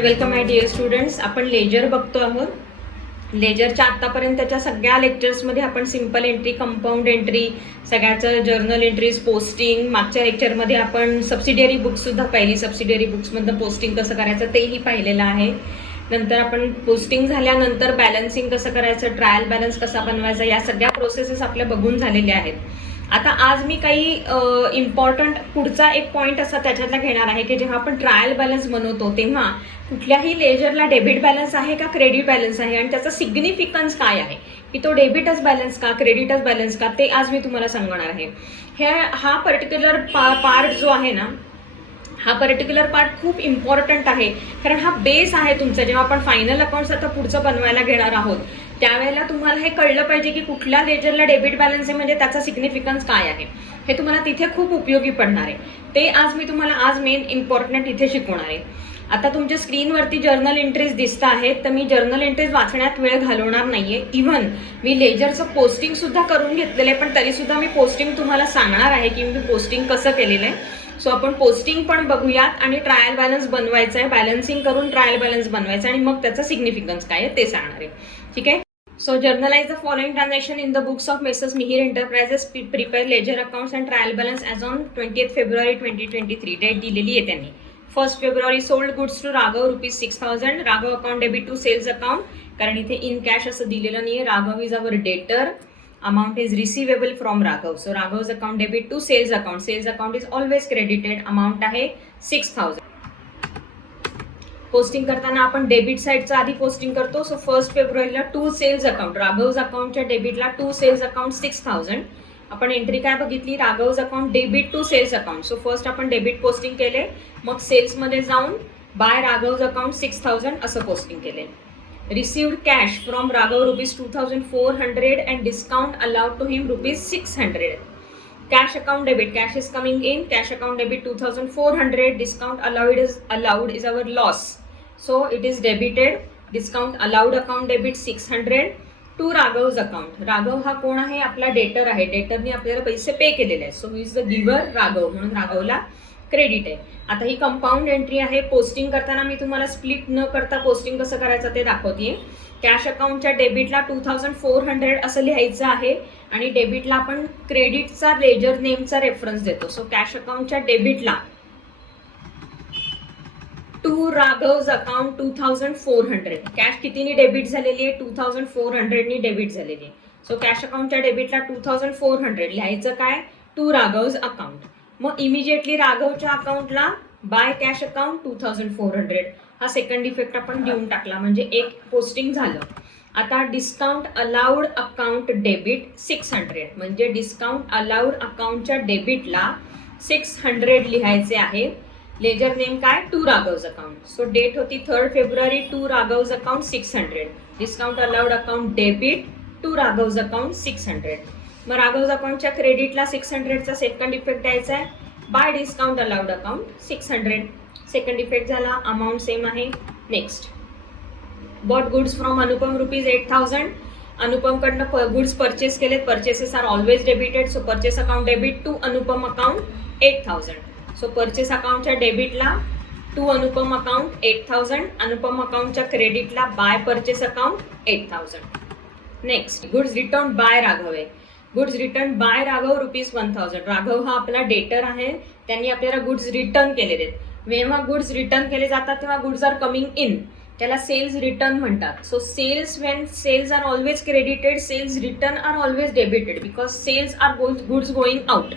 And welcome my dear students. आपण ledger बघतो आहोत. लेजरच्या आतापर्यंतच्या सगळ्या लेक्चर्समध्ये आपण सिंपल एंट्री, कंपाऊंड एंट्री, सगळ्याचं जर्नल एंट्रीज, पोस्टिंग, मागच्या लेक्चरमध्ये आपण सबसिडियरी बुक्स सुद्धा पाहिली. सबसिडियरी बुक्समधनं पोस्टिंग कसं करायचं तेही पाहिलेलं आहे. नंतर आपण पोस्टिंग झाल्यानंतर बॅलन्सिंग कसं करायचं, ट्रायल बॅलन्स कसा बनवायचा, या सगळ्या प्रोसेसेस आपल्या बघून झालेल्या आहेत. आता आज मी काही इम्पॉर्टंट पुढचा एक पॉईंट असा त्याच्यातला घेणार आहे की जेव्हा आपण ट्रायल बॅलन्स बनवतो तेव्हा कुठल्याही लेजरला डेबिट बॅलन्स आहे का क्रेडिट बॅलन्स आहे आणि त्याचा सिग्निफिकन्स काय आहे, की तो डेबिटच बॅलन्स का क्रेडिटच बॅलन्स का, ते आज मी तुम्हाला सांगणार आहे. हा पर्टिक्युलर पार्ट जो आहे ना, हा पर्टिक्युलर पार्ट खूप इम्पॉर्टंट आहे, कारण हा बेस आहे तुमचा. जेव्हा आपण फायनल अकाउंट्स आता पुढचं बनवायला घेणार आहोत त्यावेळेला तुम्हाला हे कळलं पाहिजे की कुठल्या लेजरला डेबिट बॅलन्स आहे, म्हणजे त्याचा सिग्निफिकन्स काय आहे. हे तुम्हाला तिथे खूप उपयोगी पडणार आहे. ते आज मी तुम्हाला आज मेन इम्पॉर्टंट इथे शिकवणार आहे. आता तुमच्या स्क्रीनवरती जर्नल एंट्रीज दिसत आहेत, तर मी जर्नल एंट्रीज वाचण्यात वेळ घालवणार नाहीये. इव्हन मी लेजरचं पोस्टिंग सुद्धा करून घेतलेलं आहे, पण तरी सुद्धा मी पोस्टिंग तुम्हाला सांगणार आहे की मी पोस्टिंग कसं केलेलं आहे. सो आपण पोस्टिंग पण बघूयात आणि ट्रायल बॅलन्स बनवायचं आहे, बॅलन्सिंग करून ट्रायल बॅलन्स बनवायचं आणि मग त्याचा सिग्निफिकन्स काय आहे ते सांगणार आहे. ठीक आहे. So journalize the following transaction in the books of Messrs. Mihir Enterprises. Prepare ledger accounts and trial balance as on 20th February 2023. Date दिलेली आहे त्यांनी. 1st February sold goods to Raghav ₹6,000. Raghav account debit to sales account. कारण इथे in cash असं दिलेलं नाहीये. Raghav is our debtor. Amount is receivable from Raghav. So Raghav's account debit to sales account. Sales account is always credited. Amount आहे 6,000. Posting करताना आपण debit साईडचा आधी पोस्टिंग करतो. सो 1st फेब्रुवारीला टू सेल्स अकाउंट, राघवज अकाउंटच्या डेबिटला टू सेल्स अकाउंट 6,000. आपण एंट्री काय बघितली, Raghav's account debit to sales account. So first आपण डेबिट पोस्टिंग केले, मग सेल्समध्ये जाऊन बाय राघवज अकाउंट 6,000 असं पोस्टिंग केले. Received cash from Raghav ₹2,400 and discount allowed to him ₹600. Cash account debit, cash is coming in, cash account debit 2,400, discount allowed is our loss. So it is debited, discount allowed account debit 600 to Raghav's account. Raghav हा कोण आहे, आपला डेटर आहे. डेटरने आपल्याला पैसे पे केलेले आहेत. So is the giver Raghav, म्हणून राघवला क्रेडिट आहे. आता ही कंपाऊंड एंट्री आहे. पोस्टिंग करताना मी तुम्हाला स्प्लिट न करता पोस्टिंग कसं करायचं ते दाखवते. कॅश अकाउंटच्या डेबिटला 2,400 असं लिहायचं आहे आणि डेबिटला आपण क्रेडिटचा लेजर नेमचा रेफरन्स देतो. सो कॅश अकाउंटच्या डेबिटला to Raghav's account 2,400. Cash कितीनी debit झालेली आहे, 2,400नी डेबिट झालेली आहे. सो कॅश अकाउंटच्या डेबिटला 2,400 लिहायचं काय, टू राघवज अकाउंट. मग इमिजिएटली राघवच्या अकाउंटला बाय कॅश अकाउंट 2,400. हा सेकंड इफेक्ट आपण देऊन टाकला, म्हणजे एक पोस्टिंग झालं. आता डिस्काउंट अलाउड अकाउंट डेबिट 600, म्हणजे डिस्काउंट अलाउड अकाउंटच्या डेबिटला 600 लिहायचे आहे. लेजर नेम काय, to Raghav's account. So date होती 3rd फेब्रुवारी, to Raghav's account 600. Discount allowed account debit to Raghav's account 600. मग राघवज अकाउंटच्या क्रेडिटला 600चा सेकंड इफेक्ट द्यायचा आहे, by discount allowed account 600. Second effect झाला, अमाऊंट सेम आहे. Next, bought goods from Anupam ₹8,000. अनुपमकडनं गुड्स परचेस केलेत. Purchases are always debited. So purchase account debit to Anupam account 8,000. So purchase अकाउंटच्या डेबिटला to Anupam account 8,000. Anupam अकाउंटच्या क्रेडिटला by purchase account 8,000. Next, goods return by Raghav आहे. Goods return by Raghav ₹1,000. Raghav हा आपला डेटर आहे, त्यांनी आपल्याला गुड्स रिटर्न केलेले आहेत. जेव्हा गुड्स रिटर्न केले जातात तेव्हा गुड्स आर कमिंग इन, त्याला सेल्स रिटर्न म्हणतात. So sales, when sales are always credited, sales return are always debited, because sales are goods going out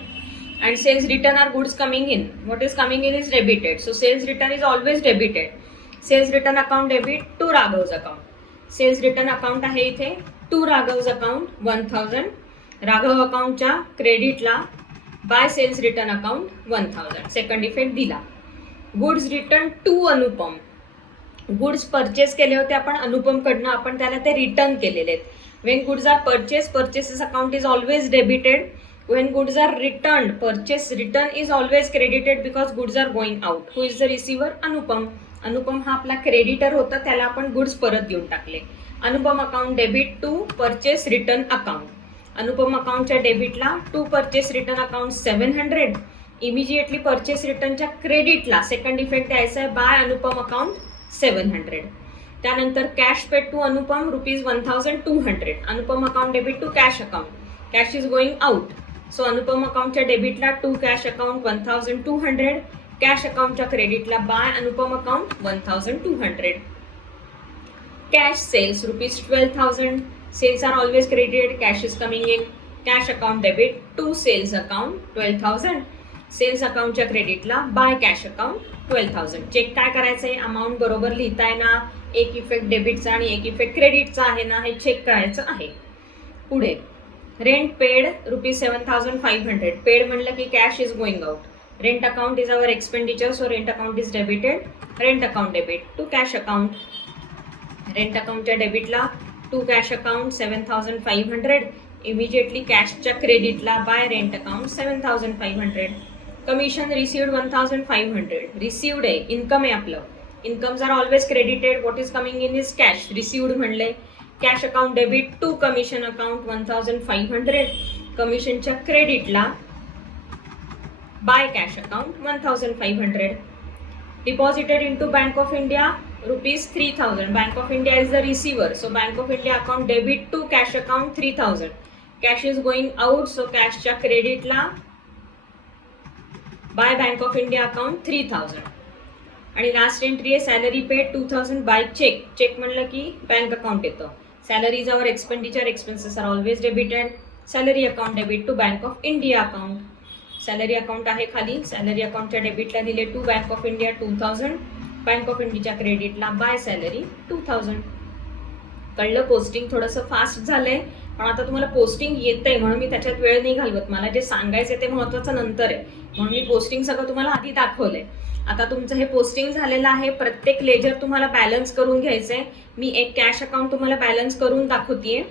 and sales return are goods coming in. What is coming in is debited. So sales return is always debited. Sales return account debit to Raghav's account. Sales return account आहे इथे to Raghav's account 1,000. Raghav account क्रेडिटला by sales return account 1,000. Second effect दिला. Goods return to Anupam. Goods purchase केले होते आपण अनुपमकडनं, आपण त्याला ते रिटर्न केलेले आहेत. When goods are purchases account is always debited. When goods are returned, purchase return is always credited because goods are going out. Who is the receiver? Anupam. Anupam हा आपला क्रेडिटर होता, त्याला आपण गुड्स परत देऊन टाकले. Anupam account debit to purchase return account. Anupam अकाउंटच्या डेबिटला to purchase return account 700. Immediately purchase रिटर्नच्या क्रेडिटला सेकंड इफेक्ट द्यायचा आहे बाय अनुपम अकाउंट 700. त्यानंतर cash paid to Anupam ₹1200. Anupam account debit to cash account. Cash is going out. So Anupam अकाउंटच्या डेबिटला टू कॅश अकाउंट 1200. कॅश अकाउंटच्या क्रेडिटला by Anupam account 1200. Cash sales ₹12,000. Sales are always credited. Cash is coming in. Cash account debit to sales account 12,000. Sales अकाउंटच्या क्रेडिटला by cash account 12,000. Check काय करायचं आहे, amount बरोबर लिहिताय ना, एक इफेक्ट डेबिटचा आणि एक इफेक्ट क्रेडिटचा आहे ना, हे चेक करायचं आहे. पुढे रेंट पेड ₹7,500. पेड म्हणलं की cash is going out. Rent account is our expenditure, so rent account is debited. Rent account debit to cash account. Rent अकाउंटच्या डेबिटला टू कॅश अकाउंट 7,500. इमिजिएटली कॅशच्या क्रेडिटला बाय रेंट अकाउंट 7,500. कमिशन रिसिव्ड 1,500. Received आहे, income आहे आपलं. Incomes are always credited. What is coming in is cash. Received म्हणले. Cash account debit to commission account 1,500. कमिशनच्या क्रेडिटला by cash account 1,500. Deposited into Bank of India ₹3,000. Bank of India is the receiver, so Bank of India account debit to cash account 3,000. Cash is going out, so कॅशच्या क्रेडिटला by Bank of India account 3,000. आणि last entry आहे salary paid 2,000 by cheque. Cheque म्हणलं की bank account येतं. Salary is our expenditure. Expenses are always debited. Salary account debit to bank of India account. Salary account आहे खाली. Salary अकाउंटच्या डेबिटला दिले to bank of India 2,000. Bank of इंडियाच्या क्रेडिटला बाय सॅलरी 2,000. कळलं. पोस्टिंग थोडंसं फास्ट झालंय, पण आता तुम्हाला पोस्टिंग येतंय म्हणून मी त्याच्यात वेळ नाही घालवत. मला जे सांगायचं ते महत्त्वाचं नंतर आहे, म्हणून मी पोस्टिंग सगळं तुम्हाला आधी दाखवलंय. आता तुमचं हे पोस्टिंग झालेलं आहे. प्रत्येक लेजर तुम्हाला बॅलन्स करून घ्यायचंय. मी एक कॅश अकाउंट तुम्हाला बॅलन्स करून दाखवतेय.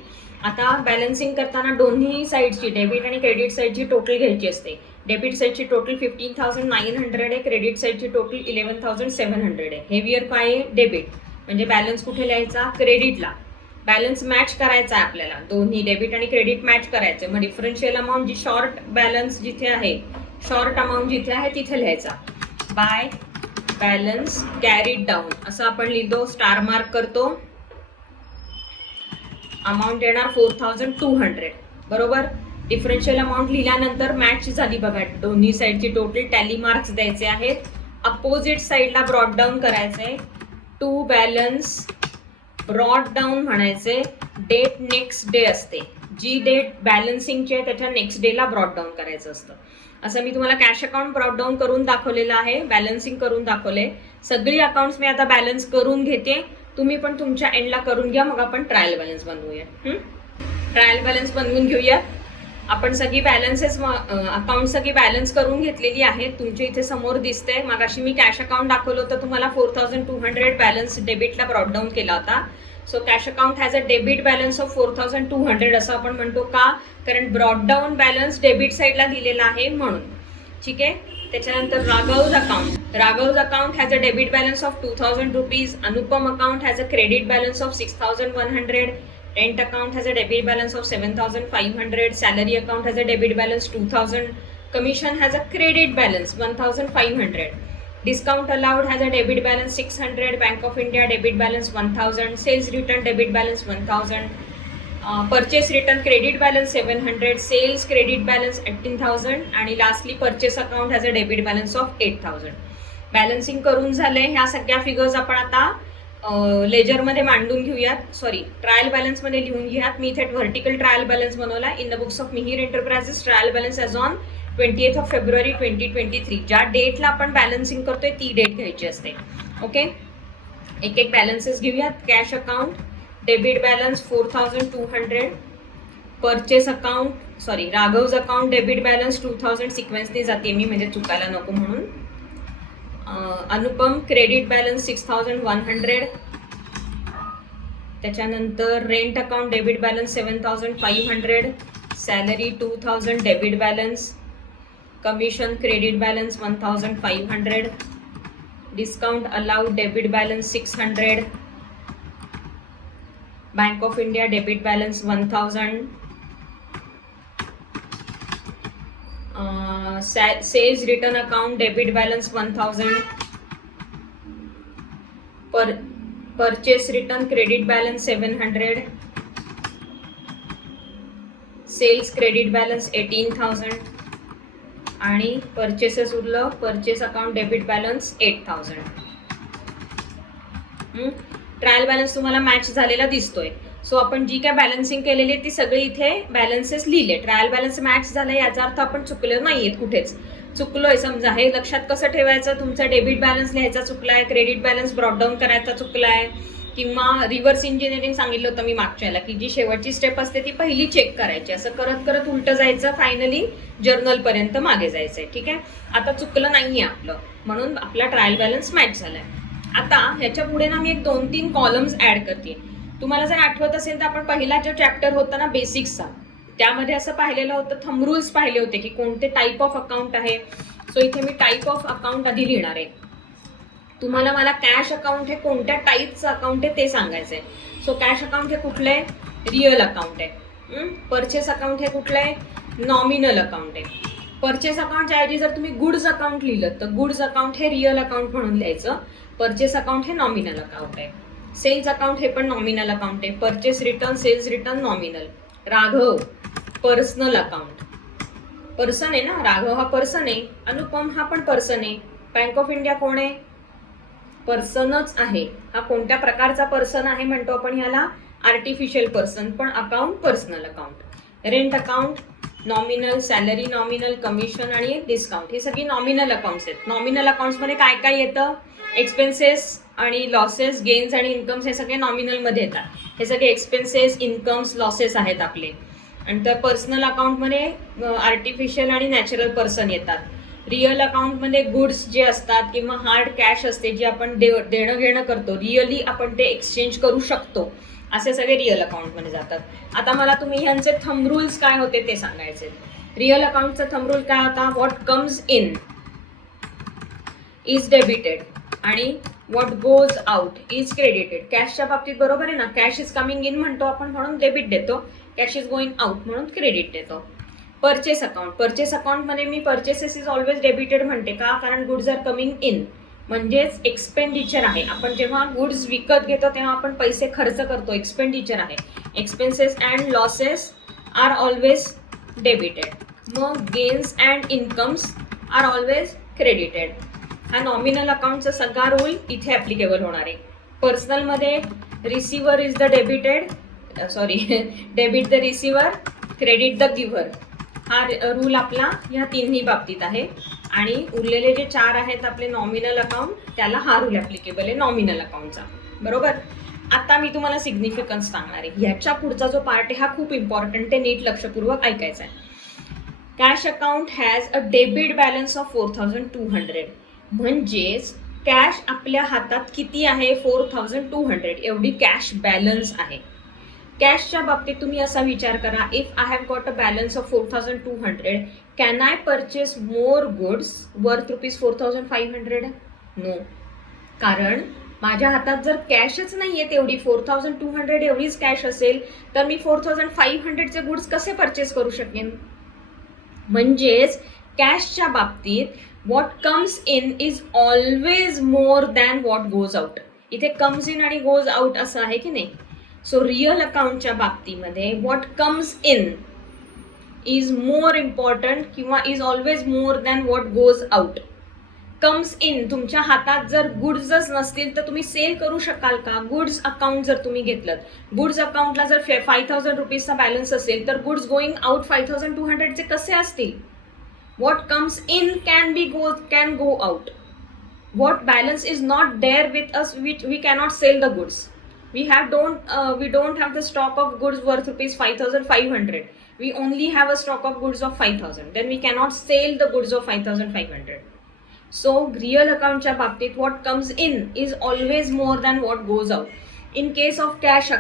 आता बॅलन्सिंग करताना दोन्ही साईडची, डेबिट आणि क्रेडिट साईडची टोटल घ्यायची असते. डेबिट साईडची टोटल 15,900 आहे. क्रेडिट साईडची टोटल 11,700 आहे. हेवियर काय आहे, डेबिट. म्हणजे बॅलन्स कुठे लिहायचा, क्रेडिटला. बॅलन्स मॅच करायचा आहे आपल्याला. दोन्ही डेबिट आणि क्रेडिट मॅच करायचे. मग डिफरन्शियल अमाऊंट जी शॉर्ट बॅलन्स जिथे आहे, शॉर्ट अमाऊंट जिथे आहे तिथे लिहायचा. बाय बॅलन्स कॅरीड डाऊन असं आपण लिहितो. स्टार मार्क करतो. अमाऊंट येणार 4,200. बरोबर. डिफरन्शियल अमाऊंट लिहिल्यानंतर मॅच झाली बघा. दोन्ही साईडची टोटल टॅली मार्क्स द्यायचे आहेत. अपोजिट साईडला ब्रॉड डाऊन करायचंय. टू बॅलन्स ब्रॉड डाऊन म्हणायचे. डेट नेक्स्ट डे असते. जी डेट बॅलन्सिंगची आहे त्याच्या नेक्स्ट डेला ब्रॉड डाऊन करायचं असतं. असं मी तुम्हाला कॅश अकाउंट ब्रॉड डाऊन करून दाखवलेलं आहे. बॅलन्सिंग करून दाखवले. सगळी अकाउंट्स मी आता बॅलन्स करून घेते. तुम्ही पण तुमच्या एंडला करून घ्या. मग आपण ट्रायल बॅलन्स बनवूया. ट्रायल बॅलन्स बनवून घेऊया. आपण सगळी बॅलन्सेस अकाउंट सगळी बॅलन्स करून घेतलेली आहेत. तुमच्या इथे समोर दिसतंय. मगाशी मी कॅश अकाउंट दाखवलं होतं तुम्हाला. 4,200 बॅलन्स डेबिटला ब्रॉड डाऊन केला होता. So cash account has a debit balance of 4,200 असं आपण म्हणतो. का? कारण ब्रॉड डाऊन बॅलन्स डेबिट साईडला दिलेला आहे म्हणून. ठीक आहे. त्याच्यानंतर Raghav's account. Raghav's account has a debit balance of ₹2,000. Anupam account has a credit balance of 6,100. Rent account has a debit balance of 7,500. Salary account has a debit balance 2,000. Commission has a credit balance 1,500. Discount allowed has a debit balance 600. Bank of India debit balance 1,000. Sales return debit balance 1,000. Purchase return credit balance 700. Sales credit balance 18,000. आणि lastly purchase account has a debit balance of 8,000. Balancing करून झालंय. ह्या सगळ्या figures आपण आता लेजरमध्ये मांडून घेऊयात. सॉरी, ट्रायल बॅलन्समध्ये लिहून घेऊयात. मी इथे व्हर्टिकल ट्रायल बॅलन्स बनवला. In the books of Mihir enterprises trial balance as on 28 February 2023. ज्या डेटला आपण बॅलन्सिंग करतोय ती डेट घ्यायची असते. ओके. एक एक बॅलन्सेस घेऊयात. Cash account debit balance 4,200. Purchase account sorry Raghav's account debit balance 2,000. सिक्वेन्सने जाते मी म्हणजे चुकायला नको म्हणून. Anupam credit balance 6,100. त्याच्यानंतर rent account debit balance 7,500. Salary 2,000 debit balance. Commission credit balance 1,500. Discount allowed debit balance 600. Bank of India debit balance 1,000. Sales return account debit balance 1,000. Purchase return credit balance 700, sales credit balance 18,000 आणि purchases उरलं purchase account debit balance 8,000. Trial balance तुम्हाला match झालेला दिसतोय. So आपण जी काय balancing केलेली ती सगळी इथे बॅलन्सेस लिहिले. ट्रायल बॅलन्स मॅच झालं याचा अर्थ आपण चुकलो नाहीये कुठेच. चुकलोय समजा, हे लक्षात कसं ठेवायचं, तुमचा डेबिट बॅलन्स लिहायचा चुकलाय, क्रेडिट बॅलन्स ब्रॉडडाऊन करायचा चुकलाय, किंवा रिव्हर्स इंजिनिअरिंग सांगितलं होतं मी मागच्या याला की जी शेवटची स्टेप असते ती पहिली चेक करायची, असं करत करत उलटं जायचं, फायनली जर्नल पर्यंत मागे जायचंय. ठीक आहे, आता चुकलं नाहीये आपलं, म्हणून आपला ट्रायल बॅलन्स मॅच झालाय. आता ह्याच्या पुढे ना मी एक 2-3 कॉलम्स ऍड करते. तुम्हाला जर आठवत असेल तर आपण पहिला जो चॅप्टर होता ना बेसिक्सचा, त्यामध्ये असं पाहिलेलं होतं, थंब रूल्स पाहिले होते की कोणते टाईप ऑफ अकाउंट आहे. सो इथे मी टाईप ऑफ अकाउंट आधी लिहिणार आहे. तुम्हाला मला कॅश अकाउंट हे कोणत्या टाईपचं अकाउंट आहे ते सांगायचंय. सो कॅश अकाउंट हे कुठलं आहे, रिअल अकाउंट आहे. परचेस अकाउंट हे कुठलं आहे, नॉमिनल अकाउंट आहे. परचेस अकाउंटच्या ऐवजी जर तुम्ही गुड्स अकाउंट लिहिलं तर गुड्स अकाउंट हे रिअल अकाउंट म्हणून लिहायचं, परचेस अकाउंट हे नॉमिनल अकाउंट आहे. सेल्स अकाउंट हे पण नॉमिनल अकाउंट आहे. Purchase return, sales return nominal. Raghav personal account, person आहे ना, राघव हा पर्सन आहे, अनुपम हा पण पर्सन आहे. बँक ऑफ इंडिया कोण आहे, पर्सनच आहे. हा कोणत्या प्रकारचा पर्सन आहे म्हणतो आपण ह्याला, आर्टिफिशियल पर्सन, पण account personal account. Rent account nominal, salary nominal, commission आणि डिस्काउंट हे सगळी नॉमिनल अकाउंट्स आहेत. नॉमिनल अकाउंट्स मध्ये काय काय येतं, एक्सपेन्सेस आणि लॉसेस, गेन्स आणि इन्कम्स हे सगळे नॉमिनल मध्ये येतात. हे सगळे एक्सपेन्सेस, इन्कम्स, लॉसेस आहेत आपले. आणि तर पर्सनल अकाउंटमध्ये आर्टिफिशियल आणि नॅचरल पर्सन येतात. रिअल अकाउंटमध्ये गुड्स जे असतात किंवा हार्ड कॅश असते जे आपण देणं घेणं करतो, रिअली आपण ते एक्सचेंज करू शकतो, असे सगळे रिअल अकाउंटमध्ये जातात. आता मला तुम्ही ह्यांचे थंब रूल्स काय होते ते सांगायचे. रिअल अकाउंटचा थंब रूल काय होता, what comes in is debited आणि what goes out is credited. कॅशच्या बाबतीत बरोबर आहे ना, कॅश इज कमिंग इन म्हणतो आपण म्हणून डेबिट देतो, कॅश इज गोईंग आउट म्हणून क्रेडिट देतो. परचेस अकाउंट, परचेस अकाउंटमध्ये मी परचेसेस इज ऑलवेज डेबिटेड म्हणते का, कारण गुड्स आर कमिंग इन, म्हणजेच एक्सपेंडिचर आहे. आपण जेव्हा गुड्स विकत घेतो तेव्हा आपण पैसे खर्च करतो, एक्सपेंडिचर आहे. Expenses and losses are always debited. मग gains and incomes are always credited. हा नॉमिनल अकाउंटचा सगळा रूल इथे ऍप्लिकेबल होणार आहे. पर्सनलमध्ये receiver is the debited, debit the receiver, credit the giver. हा रूल आपला ह्या तिन्ही बाबतीत आहे. आणि उरलेले जे 4 आहेत आपले नॉमिनल अकाउंट, त्याला हा रूल ऍप्लिकेबल आहे नॉमिनल अकाउंटचा, बरोबर. आता मी तुम्हाला सिग्निफिकन्स सांगणार आहे. ह्याच्या पुढचा जो पार्ट आहे हा खूप इम्पॉर्टंट आहे, नीट लक्षपूर्वक ऐकायचा आहे. Cash account has a debit balance of 4,200. म्हणजेच कॅश आपल्या हातात किती आहे, 4,200 एवढी कॅश बॅलन्स आहे. कॅशच्या बाबतीत तुम्ही असा विचार करा, if I have got a balance of 4,200 can I purchase more goods worth ₹4,500? No, कारण माझ्या हातात जर कॅशच नाहीये तेवढी, 4,200 एवढीच कॅश असेल तर मी 4,500चे गुड्स कसे परचेस करू शकेन. म्हणजेच कॅशच्या बाबतीत what comes in is always more than what goes out. इथे कम्स इन आणि गोज आउट असं आहे की नाही. सो रिअल अकाउंटच्या बाबतीमध्ये what comes in is more important किंवा is always more than what goes out. Comes in, तुमच्या हातात जर गुड्सच नसतील तर तुम्ही सेल करू शकाल का. गुड्स अकाउंट जर तुम्ही घेतलं, गुड्स अकाउंटला जर 5,000 रुपीजचा बॅलन्स असेल तर गुड्स गोईंग आउट 5,200चे कसे असतील. What comes in can go out. What balance is not there with us which we cannot sell the goods. We don't have the stock of goods worth ₹5,500. We only have a stock of goods of 5,000. Then we cannot sell the goods of 5,500. So real accountच्या बाबतीत what comes in is always more than what goes out. In case of cash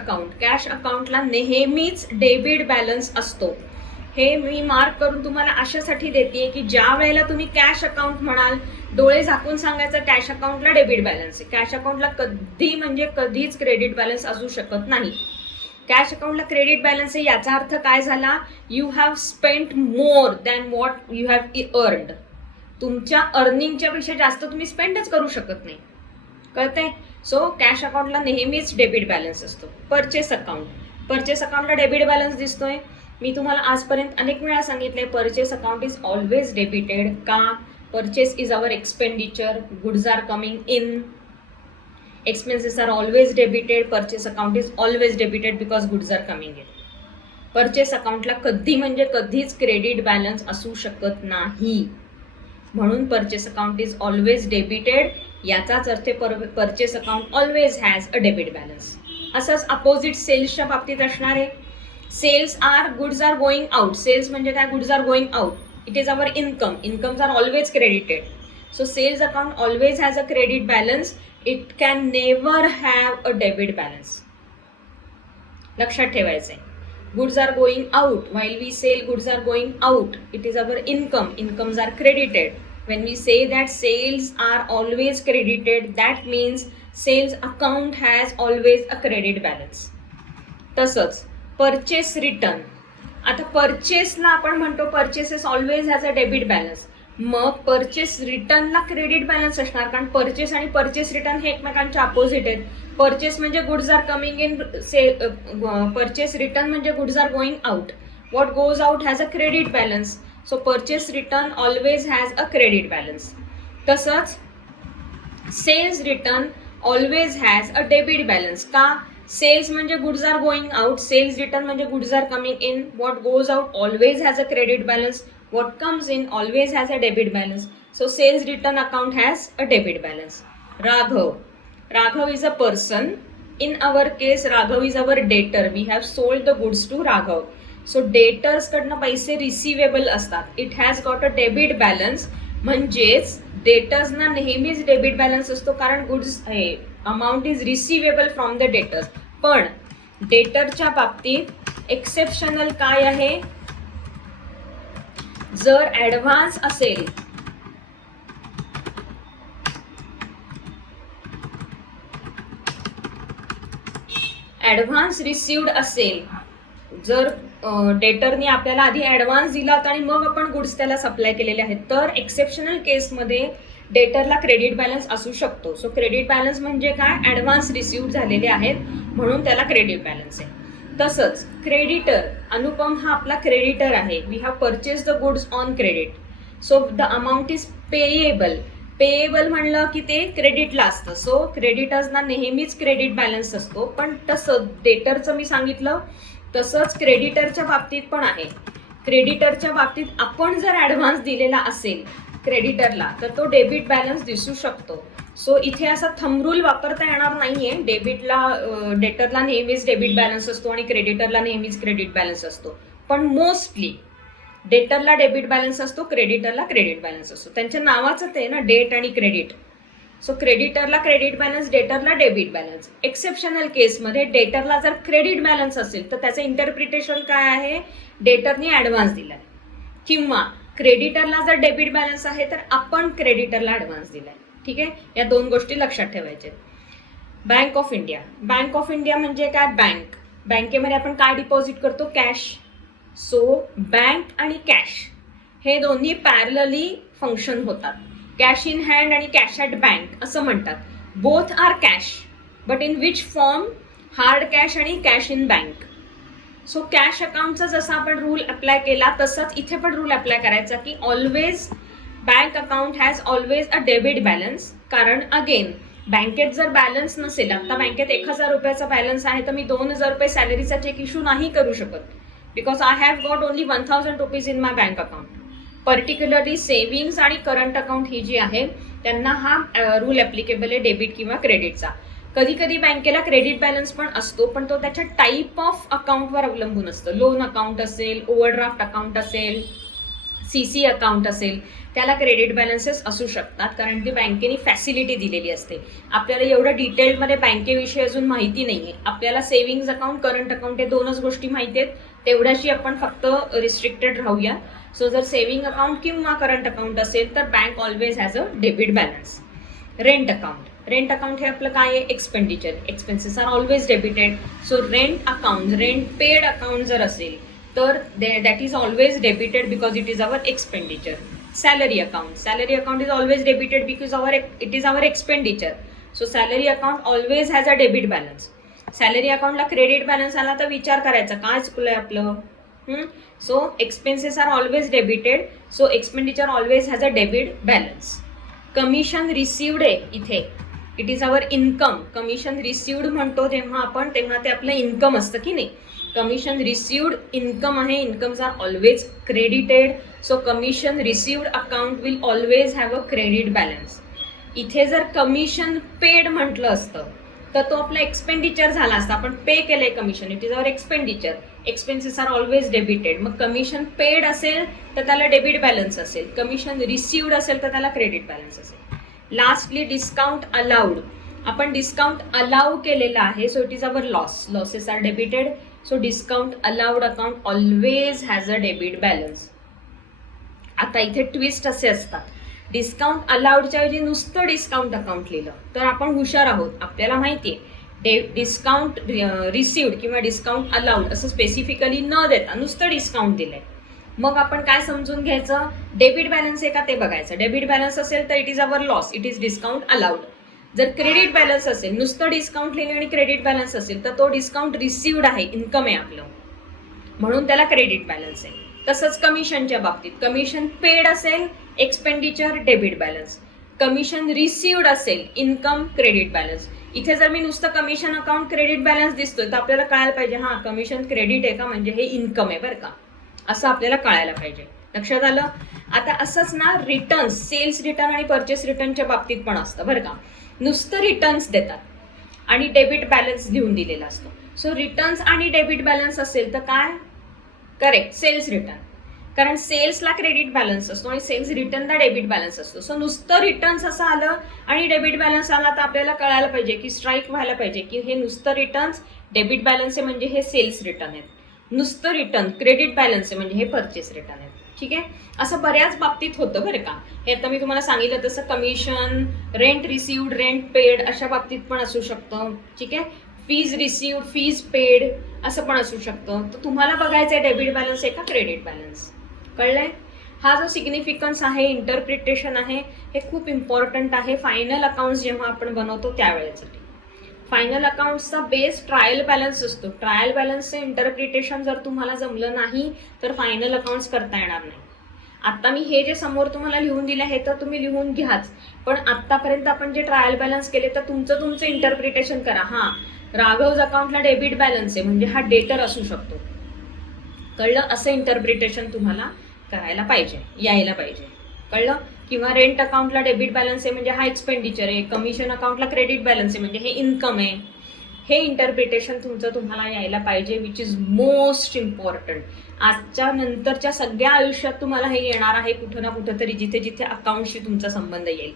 accountला नेहमीच debit balance असतो. हे मी mark करून तुम्हाला अशासाठी देते की ज्या वेळेला तुम्ही कॅश अकाउंट म्हणाल, डोळे झाकून सांगायचं कॅश अकाउंटला डेबिट बॅलन्स आहे. कॅश अकाउंटला कधी म्हणजे कधीच क्रेडिट बॅलन्स असू शकत नाही. कॅश अकाउंटला क्रेडिट बॅलन्स आहे याचा अर्थ काय झाला, you have spent more than what you have earned. तुमच्या अर्निंगच्या पेक्षा जास्त तुम्ही स्पेंडच करू शकत नाही. कळतंय? सो कॅश अकाउंटला नेहमीच डेबिट बॅलन्स असतो. परचेस अकाउंटला डेबिट बॅलन्स दिसतोय. मी तुम्हाला आजपर्यंत अनेक वेळा सांगितले purchase account is always debited. का? Purchase is our expenditure, goods are coming in, expenses are always debited. Purchase account is always debited because goods are coming in. Purchase अकाउंटला कधी म्हणजे कधीच क्रेडिट बॅलन्स असू शकत नाही, म्हणून purchase account is always debited. याचाच अर्थ purchase account always has a debit balance. असंच अपोजिट सेल्सच्या बाबतीत असणार आहे. Sales are goods are going out. Sales म्हणजे काय? Goods are going out. It is our income. Incomes are always credited. So sales account always has a credit balance. It can never have a debit balance. लक्षात ठेवायचंय. Goods are going out. While we sell goods are going out, it is our income. Incomes are credited. When we say that sales are always credited, that means sales account has always a credit balance. तसंच purchase return. आता परचेसला आपण म्हणतो purchases always has a debit balance. मग purchase रिटर्नला credit balance असणार, कारण purchase आणि purchase return हे एकमेकांचे अपोजिट आहेत. परचेस म्हणजे goods are coming in, purchase return म्हणजे goods are going out. What goes out has a credit balance. So purchase return always has a credit balance. तसंच sales return always has a debit balance. का? Sales म्हणजे goods are going out, sales return म्हणजे goods are coming in. What goes out always has a credit balance. What comes in always has a debit balance. So cells return account has a debit balance. Raghav is a person. In our case, Raghav is our debtor. We have sold the goods to Raghav. So debtors कडनं पैसे receivable असतात. It has got a debit balance. म्हणजेच डेटर्सना नेहमीच debit balance असतो, कारण goods amount is receivable from the debtors. पण डेटरच्या बाबतीत exceptional काय आहे? जर ऍडव्हान्स असेल, ऍडव्हान्स रिसिव्ड असेल, जर डेटरनी आपल्याला आधी ऍडव्हान्स दिला होता आणि मग आपण गुड्स त्याला सप्लाय केलेले आहेत, तर एक्सेप्शनल केसमध्ये डेटरला क्रेडिट बॅलन्स असू शकतो. सो क्रेडिट बॅलन्स म्हणजे काय? ऍडव्हान्स रिसिव्ह झालेले आहेत म्हणून त्याला क्रेडिट बॅलन्स आहे. तसंच क्रेडिटर, अनुपम हा आपला क्रेडिटर आहे. We have purchase the goods on credit. So the amount is payable. Payable म्हणलं की ते क्रेडिटला असतं. सो क्रेडिटर्सना नेहमीच क्रेडिट बॅलन्स असतो. पण तसं डेटरचं मी सांगितलं, तसंच क्रेडिटरच्या बाबतीत पण आहे. क्रेडिटरच्या बाबतीत आपण जर ऍडव्हान्स दिलेला असेल क्रेडिटरला, तर तो डेबिट बॅलन्स दिसू शकतो. सो इथे असा थंब रूल वापरता येणार नाहीये. डेटरला नेहमीच डेबिट बॅलन्स असतो आणि क्रेडिटरला नेहमीच क्रेडिट बॅलन्स असतो. पण मोस्टली डेटरला डेबिट बॅलन्स असतो, क्रेडिटरला क्रेडिट बॅलन्स असतो. त्यांच्या नावाचं ते ना, डेट आणि क्रेडिट. सो क्रेडिटरला क्रेडिट बॅलन्स, डेटरला डेबिट बॅलन्स. एक्सेप्शनल केसमध्ये डेटरला जर क्रेडिट बॅलन्स असेल तर त्याचं इंटरप्रिटेशन काय आहे? डेटरनी ऍडव्हान्स दिलाय. किंवा क्रेडिटरला जर डेबिट बॅलन्स आहे तर आपण क्रेडिटरला ऍडव्हान्स दिलाय. ठीक आहे, या दोन गोष्टी लक्षात ठेवायच्या. Bank of India. Bank of India म्हणजे काय? बँक. बँकेमध्ये आपण काय डिपॉझिट करतो? कॅश. सो बँक आणि कॅश हे दोन्ही पॅरलली फंक्शन होतात. कॅश इन हँड आणि कॅश ॲट बँक असं म्हणतात. Both are cash, but in which form? Hard cash आणि cash in bank. So cash अकाउंटचा जसा आपण रूल अप्लाय केला तसाच इथे पण रूल अप्लाय करायचा की always bank account has always a debit balance. कारण अगेन बँकेत जर बॅलन्स नसेल, आता बँकेत 1,000 रुपयाचा बॅलन्स आहे तर मी 2,000 रुपये सॅलरीचा चेक इश्यू नाही करू शकत, because I have got only 1,000 rupees in my bank account. Particularly savings आणि करंट अकाउंट ही जी आहे त्यांना हा रूल ॲप्लिकेबल आहे डेबिट किंवा क्रेडिटचा. कधी कधी बँकेला क्रेडिट बॅलन्स पण असतो, पण तो त्याच्या टाईप ऑफ अकाउंटवर अवलंबून असतं. लोन अकाउंट असेल, ओव्हरड्राफ्ट अकाउंट असेल, सीसी अकाउंट असेल, त्याला क्रेडिट बॅलन्सेस असू शकतात, कारण ती बँकेने फॅसिलिटी दिलेली असते. आपल्याला एवढं डिटेलमध्ये बँकेविषयी अजून माहिती नाही आहे. आपल्याला सेव्हिंग्ज अकाउंट, करंट अकाउंट हे दोनच गोष्टी माहिती आहेत, तेवढ्याशी आपण फक्त रिस्ट्रिक्टेड राहूया. सो जर सेव्हिंग अकाउंट किंवा करंट अकाउंट असेल तर bank always has a debit balance. Rent account. Rent account हे आपलं काय आहे? Expenditure. Expenses are always debited. So rent account, rent paid account जर असेल तर that is always debited because it is our expenditure. Salary account. Salary account is always debited because it is our expenditure. So salary account always has a debit balance. सॅलरी अकाउंटला credit balance आला तर विचार करायचा काय चुकलंय आपलं. So expenses are always debited, so expenditure always has a debit balance. Commission received आहे इथे, it is our income. Commission received म्हणतो जेव्हा आपण, तेव्हा ते आपलं इन्कम असतं की नाही. कमिशन रिसिव्ड इन्कम आहे, incomes are always credited. So commission received account will always have a credit balance. इथे जर कमिशन पेड म्हटलं असतं तर तो आपला एक्सपेंडिचर झाला असता. आपण पे केलंय commission, it is our expenditure. Expenses are always debited. मग कमिशन पेड असेल तर त्याला डेबिट बॅलन्स असेल, कमिशन रिसिव्ड असेल तर त्याला क्रेडिट बॅलन्स असेल. Lastly discount allowed. आपण डिस्काउंट अलाउ केलेला आहे, so it is our loss. Losses are debited, so discount allowed account always has a debit balance. आता इथे ट्विस्ट असे असतात, डिस्काउंट अलाउडच्या ऐवजी नुसतं डिस्काउंट अकाउंट लिहिलं तर आपण हुशार आहोत. आपल्याला माहितीये डिस्काउंट रिसिव्ड किंवा डिस्काउंट अलाउड असं स्पेसिफिकली न देता नुसतं डिस्काउंट दिलंय. मग आपण काय समजून घ्यायचं, डेबिट बॅलन्स आहे का ते बघायचं. डेबिट बॅलन्स असेल तर it is our loss, it is discount allowed. जर क्रेडिट बॅलन्स असेल, नुसतं डिस्काउंट लिहिले आणि क्रेडिट बॅलन्स असेल तर तो डिस्काउंट रिसिव्ड आहे, इन्कम आहे आपलं, म्हणून त्याला क्रेडिट बॅलन्स आहे. तसंच कमिशनच्या बाबतीत, कमिशन पेड असेल expenditure debit balance, commission received असेल इन्कम क्रेडिट बॅलन्स. इथे जर मी नुसतं कमिशन अकाउंट क्रेडिट बॅलन्स दिसतोय तर आपल्याला कळायला पाहिजे हा कमिशन क्रेडिट आहे का, म्हणजे हे इन्कम आहे बरं का, असं आपल्याला कळायला पाहिजे. लक्षात आलं. आता असंच ना रिटर्न्स, सेल्स रिटर्न आणि परचेस रिटर्नच्या बाबतीत पण असतं बरं का. नुसतं रिटर्न्स देतात आणि डेबिट बॅलन्स लिहून दिलेला असतो. सो रिटर्न्स आणि डेबिट बॅलन्स असेल तर काय करेक्ट, सेल्स रिटर्न. कारण सेल्सला क्रेडिट बॅलन्स असतो आणि सेल्स रिटर्नला डेबिट बॅलन्स असतो. सो नुसतं रिटर्न्स असं आलं आणि डेबिट बॅलन्स आला तर आपल्याला कळायला पाहिजे की स्ट्राईक व्हायला पाहिजे की हे नुसतं रिटर्न्स डेबिट बॅलन्स आहे म्हणजे हे सेल्स रिटर्न आहेत, नुसतं रिटर्न क्रेडिट बॅलन्स आहे म्हणजे हे परचेस रिटर्न आहेत. ठीक आहे, असं बऱ्याच बाबतीत होतं बरं का. हे आता मी तुम्हाला सांगितलं तसं commission, rent received, rent paid अशा बाबतीत पण असू शकतं. ठीक आहे, फीज रिसिव्ड, फीज पेड असं पण असू शकतं. तर तुम्हाला बघायचं आहे डेबिट बॅलन्स आहे का क्रेडिट बॅलन्स. कळलंय. हा जो सिग्निफिकन्स आहे, इंटरप्रिटेशन आहे, हे खूप इम्पॉर्टंट आहे फायनल अकाउंट्स जेव्हा आपण बनवतो त्यावेळेसाठी. फायनल अकाउंट्सचा बेस ट्रायल बॅलन्स असतो. ट्रायल बॅलन्सचं इंटरप्रिटेशन जर तुम्हाला जमलं नाही तर फायनल अकाउंट्स करता येणार नाही. आता मी हे जे समोर तुम्हाला लिहून दिलं आहे तर तुम्ही लिहून घ्याच, पण आतापर्यंत आपण जे ट्रायल बॅलन्स केले तर तुमचं इंटरप्रिटेशन करा. हा राघवज अकाउंटला डेबिट बॅलन्स आहे म्हणजे हा डेटर असू शकतो. कळलं, असं इंटरप्रिटेशन तुम्हाला करायला पाहिजे, यायला पाहिजे. कळलं. किंवा रेंट अकाउंटला डेबिट बॅलन्स आहे म्हणजे हा एक्सपेंडिचर आहे, कमिशन अकाउंटला क्रेडिट बॅलन्स आहे म्हणजे हे इन्कम आहे. हे इंटरप्रिटेशन तुमचं यायला पाहिजे, विच इज मोस्ट इम्पॉर्टंट. आजच्या नंतरच्या सगळ्या आयुष्यात तुम्हाला हे येणार आहे कुठं ना कुठं तरी, जिथे जिथे अकाउंटशी तुमचा संबंध येईल.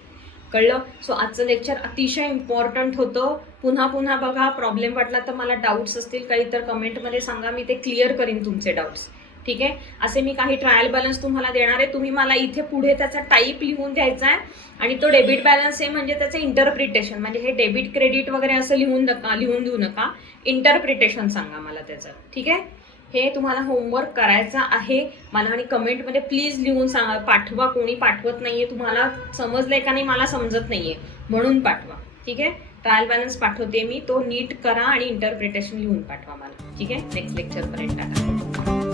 कळलं. सो आजचं लेक्चर अतिशय इम्पॉर्टंट होतं. पुन्हा पुन्हा बघा, प्रॉब्लेम वाटला तर मला डाऊट्स असतील काही तर कमेंटमध्ये सांगा, मी ते क्लिअर करीन तुमचे डाऊट्स. ठीक आहे, असे मी काही ट्रायल बॅलन्स तुम्हाला देणार आहे. तुम्ही मला इथे पुढे त्याचा टाईप लिहून द्यायचा आहे आणि तो डेबिट बॅलन्स आहे म्हणजे त्याचं इंटरप्रिटेशन, म्हणजे हे डेबिट क्रेडिट वगैरे असं लिहून देऊ नका, इंटरप्रिटेशन सांगा मला त्याचं. ठीक आहे, हे तुम्हाला होमवर्क करायचा आहे मला, आणि कमेंटमध्ये प्लीज लिहून सांगा. पाठवा, कोणी पाठवत नाहीये, तुम्हाला समजलंय का नाही मला समजत नाहीये म्हणून पाठवा. ठीक आहे, ट्रायल बॅलन्स पाठवते मी, तो नीट करा आणि इंटरप्रिटेशन लिहून पाठवा मला. ठीक आहे, नेक्स्ट लेक्चरपर्यंत टाका.